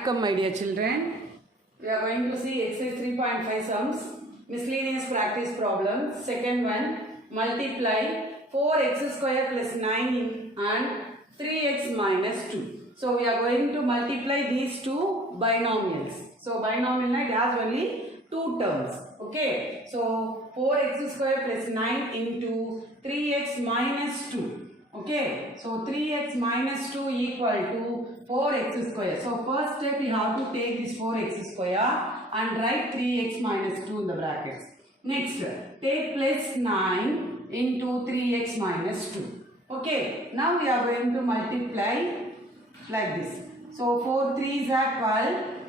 Welcome my dear children. We are going to see exercise 3.5 sums, miscellaneous practice problems. Second one, multiply 4x square plus 9 and 3x minus 2. So we are going to multiply these two binomials. So binomial it has only two terms. Okay. So 4x square plus 9 into 3x minus 2. Okay, so 3x minus 2 equal to 4x square. So first step we have to take this 4x square and write 3x minus 2 in the brackets. Next, take plus 9 into 3x minus 2. Okay, now we are going to multiply like this. So 4 3s are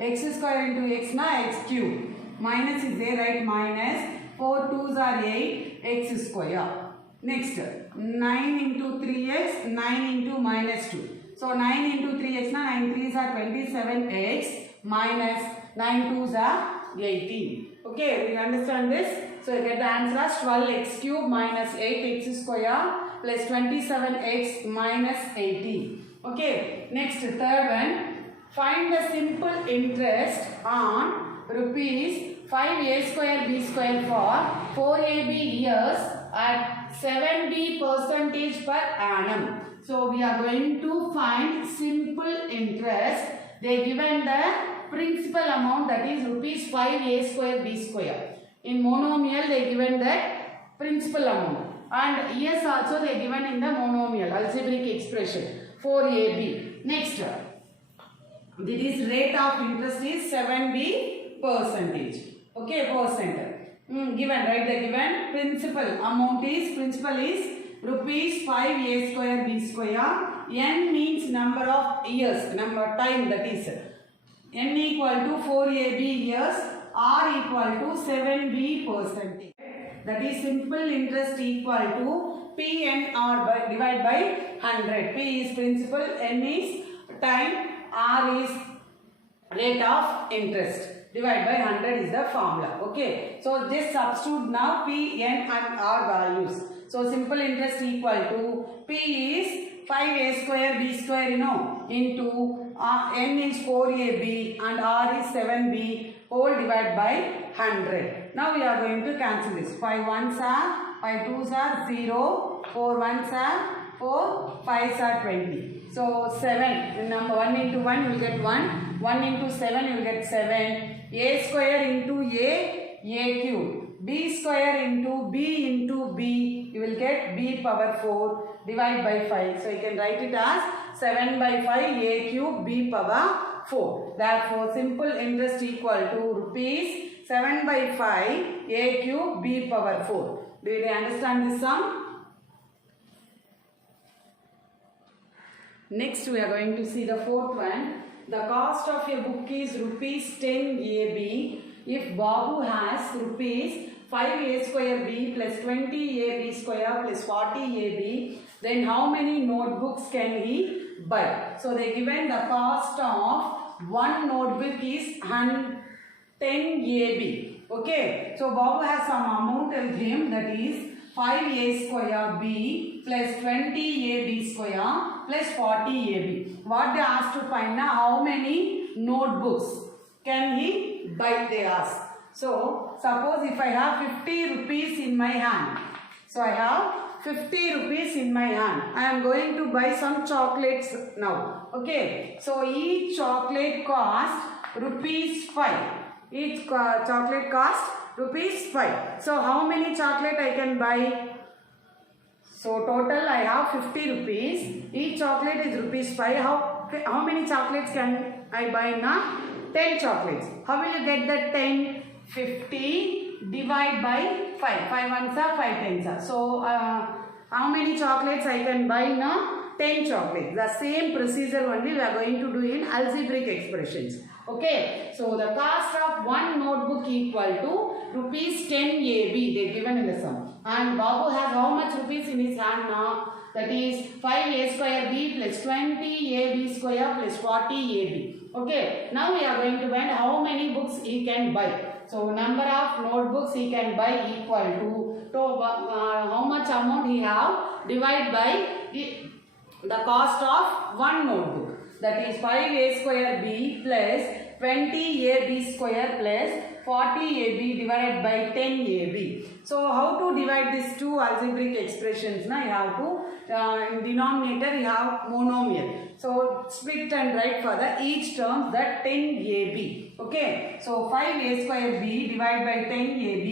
12, x square into x na x cube. Minus is there, right? Minus 4 2s are 8, x square. Next, 9 into 3x, 9 into minus 2. So 9 into 3x, 9 3s are 27x minus 9 2s are 18. Okay, we understand this? So you get the answer as 12x cube minus 8x square plus 27x minus 18. Okay, next third one. Find the simple interest on rupees 5a square b square for 4ab years at 7b percentage per annum. So we are going to find simple interest. They given the principal amount, that is rupees 5a square b square. In monomial they given that principal amount, and yes also they given in the monomial algebraic expression 4ab. Next, this rate of interest is 7b percentage. Okay, percent. Given, right? The given principal amount is, rupees 5a square b square. N means number of years, number time, that is n equal to 4ab years, r equal to 7b percentage. That is simple interest equal to p n r divided by 100. P is principal, n is time, r is rate of interest. Divided by 100 is the formula. Okay. So just substitute now p, n and r values. So simple interest equal to p is 5a square b square, into n is 4ab and r is 7b whole divided by 100. Now we are going to cancel this. 5 1s are, 5 2s are 0, 4 1s are 4, 5s are 20. So 7, number 1 into 1 you will get 1, 1 into 7 you will get 7. A square into A cube. B square into B, you will get B power 4 divided by 5. So you can write it as 7 by 5 A cube B power 4. Therefore simple interest equal to rupees 7 by 5 A cube B power 4. Do you understand this sum? Next we are going to see the fourth one. The cost of a book is rupees 10 AB. If Babu has rupees 5a square b plus 20ab square plus 40ab, then how many notebooks can he buy? So they given the cost of one notebook is 10 AB. Okay. So Babu has some amount with him, that is 5a square b plus 20ab square plus 40ab. What they asked to find now, how many notebooks can he buy, they ask. So suppose if I have 50 rupees in my hand. So I have 50 rupees in my hand. I am going to buy some chocolates now. Okay. So each chocolate cost rupees 5. Each chocolate cost rupees 5. So how many chocolate I can buy? So total I have 50 rupees. Each chocolate is rupees 5. How many chocolates can I buy now? 10 chocolates. How will you get that 10? 50 divide by 5. 5 ones are, 5 tens are. So how many chocolates I can buy now? 10 chocolates. The same procedure only we are going to do in algebraic expressions. Okay. So the cost of one notebook equal to rupees 10 AB. They given in the sum. And Babu has how much rupees in his hand now? That is 5a square b plus 20ab square plus 40ab. Okay. Now we are going to find how many books he can buy. So number of notebooks he can buy equal to how much amount he have divided by the cost of one notebook. that is 5a square b plus 20ab square plus 40ab divided by 10ab. So how to divide these two algebraic expressions? Now you have to, in denominator you have monomial. So split and write for the each term that 10ab. Okay. So 5a square b divided by 10ab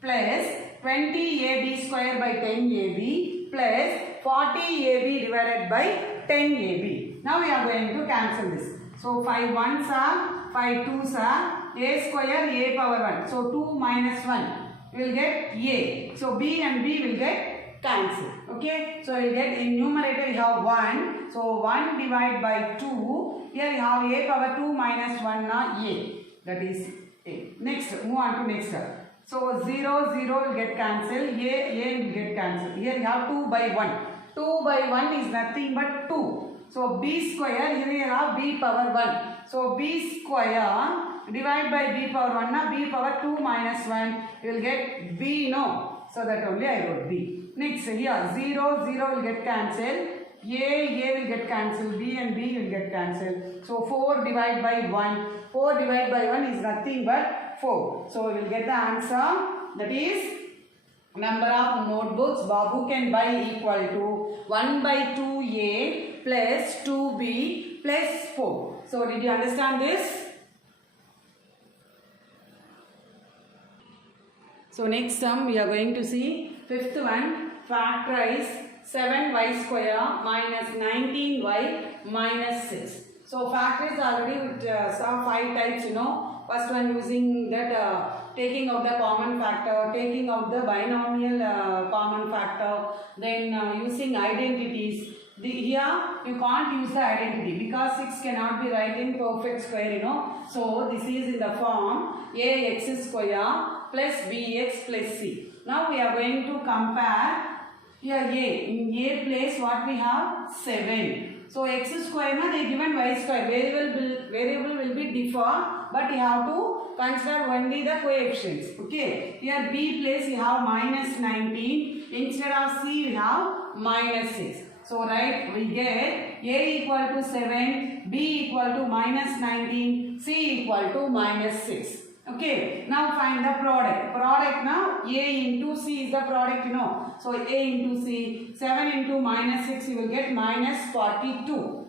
plus 20ab square by 10ab plus 40ab divided by 10ab. Now we are going to cancel this. So 5 1s are 5 2s are a square a power 1. So 2 minus 1 will get a. So b and b will get cancelled. Okay. So you get in numerator you have 1. So 1 divided by 2. Here you have a power 2 minus 1 are a. That is a. Next, move on to next step. So 0 0 will get cancelled. A will get cancelled. Here you have 2 by 1. 2 by 1 is nothing but 2. So b square, here you have b power 1. So b square divided by b power 1, now b power 2 minus 1, you will get b, no. So that only I wrote b. Next here 0 0 will get cancelled. A will get cancelled. B and B will get cancelled. So 4 divided by 1. 4 divided by 1 is nothing but 4. So we will get the answer, that is number of notebooks Babu can buy equal to 1 by 2a plus 2b plus 4. So did you understand this? So next sum we are going to see fifth one, factorize 7y square minus 19y minus 6. So factorize already with saw 5 types, you know. First one using that taking out the common factor, taking out the binomial common factor, then using identities. Here you can't use the identity because 6 cannot be written in perfect square, you know. So this is in the form ax square plus bx plus c. Now we are going to compare here a. In a place what we have? 7. So x square na they given y square. Variable will be differ, but you have to consider only the coefficients. Okay. Here b place you have minus 19. Instead of c you have minus 6. So right, we get a equal to 7, b equal to minus 19, c equal to minus 6. Okay, now find the product. Product now a into c is the product, you know. So a into c, 7 into minus 6 you will get minus 42.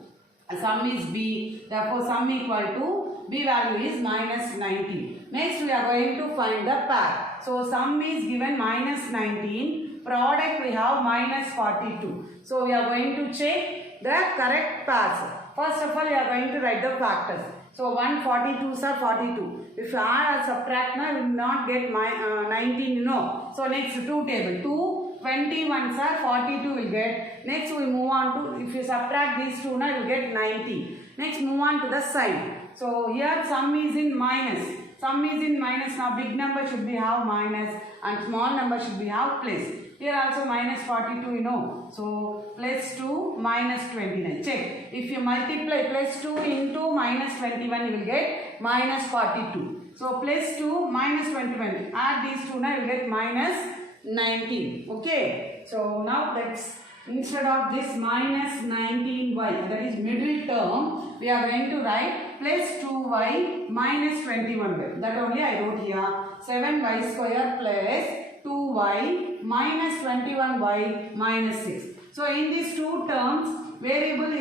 Sum is b, therefore sum equal to b value is minus 19. Next we are going to find the pair. So sum is given minus 19, product we have minus 42. So we are going to check the correct pairs. First of all we are going to write the factors. So 142s are 42. If you add or subtract now, you will not get 19, you know. So next 2 table. 2 21s are 42 will get. Next we move on to, if you subtract these two now, you will get 90. Next move on to the sign. So here sum is in minus. Sum is in minus. Now big number should be have minus and small number should be have plus. Here also minus 42, you know. So plus 2 minus 29. Check. If you multiply plus 2 into minus 21, you will get minus 42. So plus 2 minus 21. Add these two now, you will get minus 19. Okay. So now let's, instead of this minus 19y, that is middle term, we are going to write plus 2y minus 21y. That only I wrote here. 7y square plus 2y minus 21y minus 6. So in these two terms, variable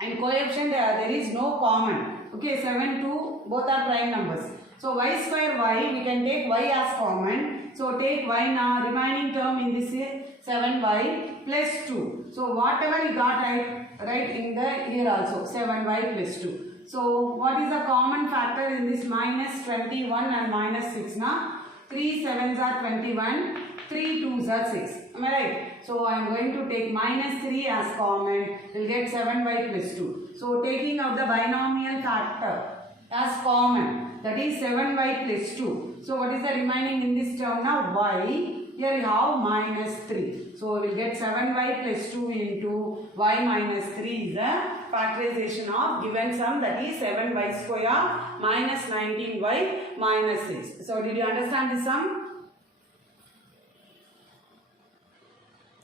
and coefficient there is no common. Okay, 7, 2, both are prime numbers. So y square y, we can take y as common. So take y now, remaining term in this is 7y plus 2. So whatever you got right in the here also, 7y plus 2. So what is the common factor in this minus 21 and minus 6 now? 3 7s are 21, 3 2s are 6. Am I right? So I am going to take minus 3 as common. We will get 7y plus 2. So taking out the binomial factor as common, that is 7y plus 2. So what is the remaining in this term now? Y. Here you have minus 3. So we will get 7y plus 2 into y minus 3 is the factorization of given sum, that is 7y square minus 19y minus 6. So did you understand the sum?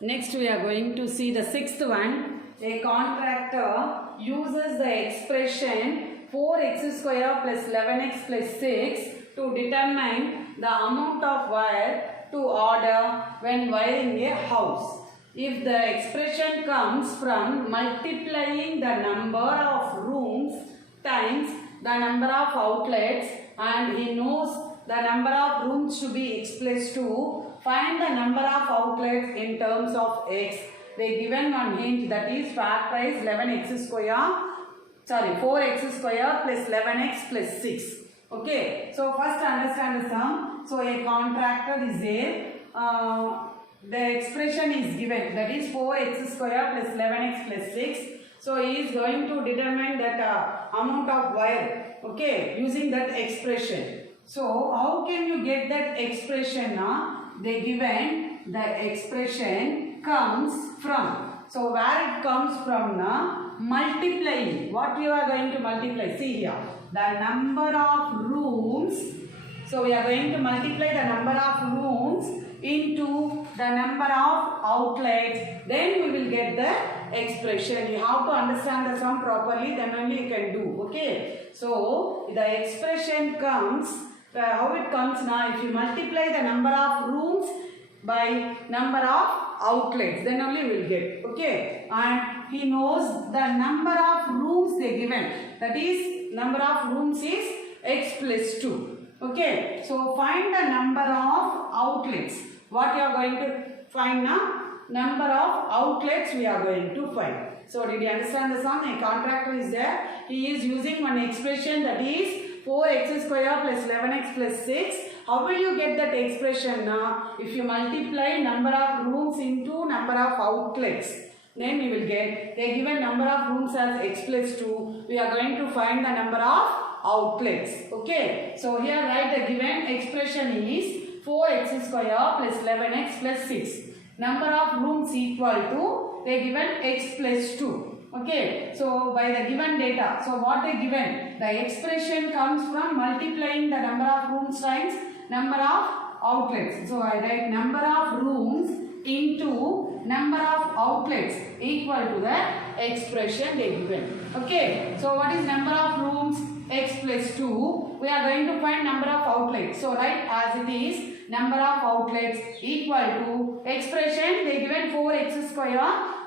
Next we are going to see the sixth one. A contractor uses the expression 4x square plus 11x plus 6 to determine the amount of wire to order when wiring a house. If the expression comes from multiplying the number of rooms times the number of outlets, and he knows the number of rooms to be x plus 2, find the number of outlets in terms of x. They given one hint, that is factorize 4x square plus 11x plus 6. Okay, so first understand the sum. So a contractor is there. The expression is given, that is 4x square plus 11x plus 6. So he is going to determine that amount of wire, okay, using that expression. So how can you get that expression now? They given the expression comes from. So where it comes from now? Multiplying. What you are going to multiply? See here. The number of rooms. So we are going to multiply the number of rooms into the number of outlets. Then we will get the expression. You have to understand the sum properly, then only you can do. Okay. So the expression comes. How it comes now? If you multiply the number of rooms by number of outlets, then only we will get. Okay. And he knows the number of rooms they given. That is, number of rooms is x plus 2. Okay. So find the number of outlets. What you are going to find now? Number of outlets we are going to find. So did you understand the sum? A contractor is there. He is using one expression, that is 4x square plus 11x plus 6. How will you get that expression now? If you multiply number of rooms into number of outlets, then we will get, they given number of rooms as x plus 2. We are going to find the number of outlets. Okay. So here write the given expression is 4x square plus 11x plus 6. Number of rooms equal to, they given x plus 2. Okay, so by the given data, so what they given, the expression comes from multiplying the number of rooms times number of outlets. So I write number of rooms into number of outlets equal to the expression they given. Okay, so what is number of rooms? X plus 2. We are going to find number of outlets. So write as it is, number of outlets equal to expression they given 4x square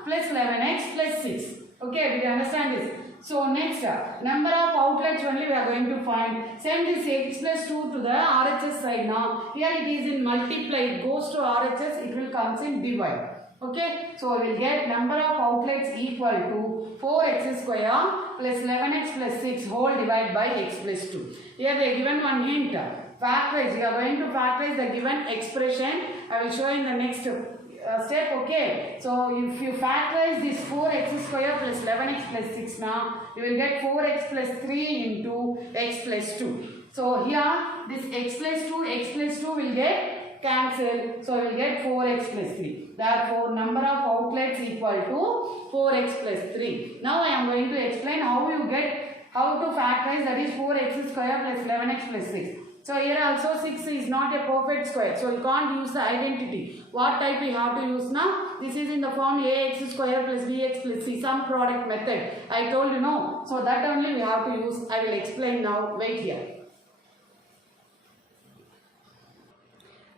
plus 11x plus 6. Okay, did you understand this? So next, number of outlets only we are going to find. Send this x plus 2 to the RHS side now. Here it is in multiply, it goes to RHS, it will comes in divide. Okay, so we will get number of outlets equal to 4x square plus 11x plus 6 whole divided by x plus 2. Here they given one hint. Factorize, we are going to factorize the given expression. I will show in the next step. Okay, so if you factorize this 4x square plus 11x plus 6 now, you will get 4x plus 3 into x plus 2. So here this x plus 2 will get cancelled. So we will get 4x plus 3. Therefore, number of outlets equal to 4x plus 3. Now I am going to explain how you get, how to factorize, that is 4x square plus 11x plus 6. So here also 6 is not a perfect square. So you can't use the identity. What type we have to use now? This is in the form ax square plus bx plus c, sum product method. I told you no. So that only we have to use. I will explain now. Wait here.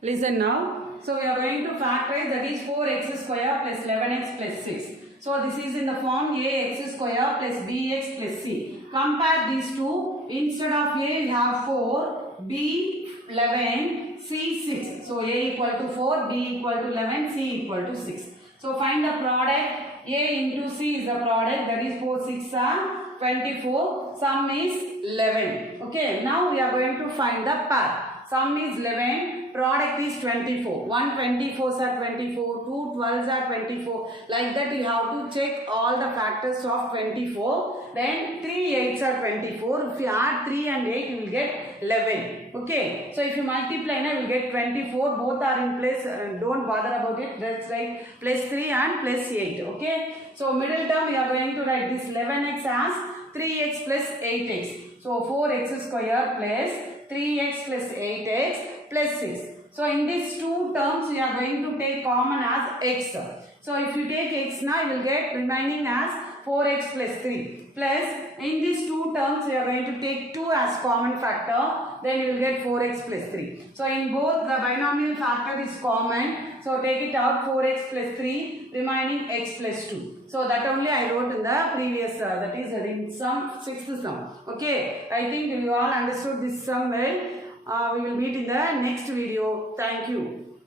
Listen now. So we are going to factorize, that is 4x square plus 11x plus 6. So this is in the form ax square plus bx plus c. Compare these two. Instead of a we have 4. B 11, C 6. So A equal to 4, B equal to 11, C equal to 6. So find the product. A into C is the product, that is 4 6 are 24. Sum is 11. Okay, now we are going to find the pair. Sum is 11, product is 24. 1 24s are 24, 2 12s are 24. Like that you have to check all the factors of 24. Then 3 8s are 24. If you add 3 and 8, you will get 11. Okay. So if you multiply, you will get 24. Both are in place. Don't bother about it. Let's write plus 3 and plus 8. Okay. So middle term we are going to write this 11x as 3x plus 8x. So 4x square plus 3x plus 8x plus 6. So in these two terms we are going to take common as x. So if you take x now, you will get remaining as 4x plus 3 plus in these two terms we are going to take 2 as common factor, then you will get 4x plus 3. So in both the binomial factor is common, so take it out, 4x plus 3 remaining x plus 2. So that only I wrote in the previous that is in sum, 6th sum. Okay, I think you all understood this sum well. We will meet in the next video. Thank you.